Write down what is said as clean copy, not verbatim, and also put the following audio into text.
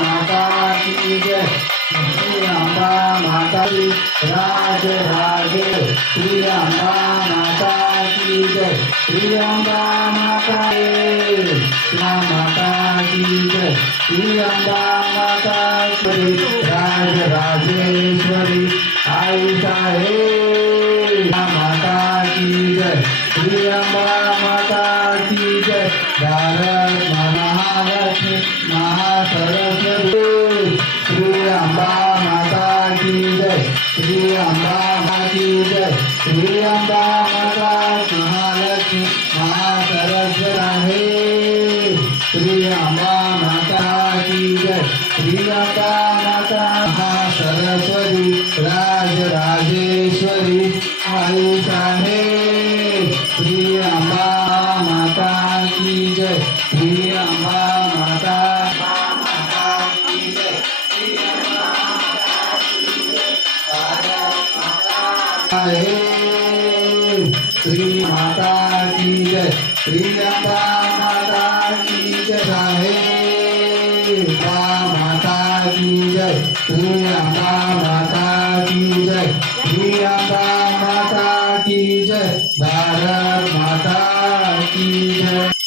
माता की जय श्री अम्बा माता की राज राजे श्री अम्बा माता की जय श्री अम्बा माता की जय श्री अम्बा माता की राज राजेश्वरी आई साहेब माता की जय श्री अम्बा माता की जय भारत महालक्ष्मी महासरस्वती श्री अम्बा माता की जय श्री अम्बा माता की जय श्री अम्बा माता महालक्ष्मी महासरस्वती आहे श्री अम्बा माता की जय श्री अम्बा माता महासरस्वती राज राजेश्वरी आई साहेब श्री अम्बा माता की जय श्री अम्बा माता की जय श्री अम्बा माता की जय श्री माता की जय श्री अम्बा माता की जय माता की जय श्री अम्बा माता की जय श्री अम्बा माता की जय भारत माता की जय।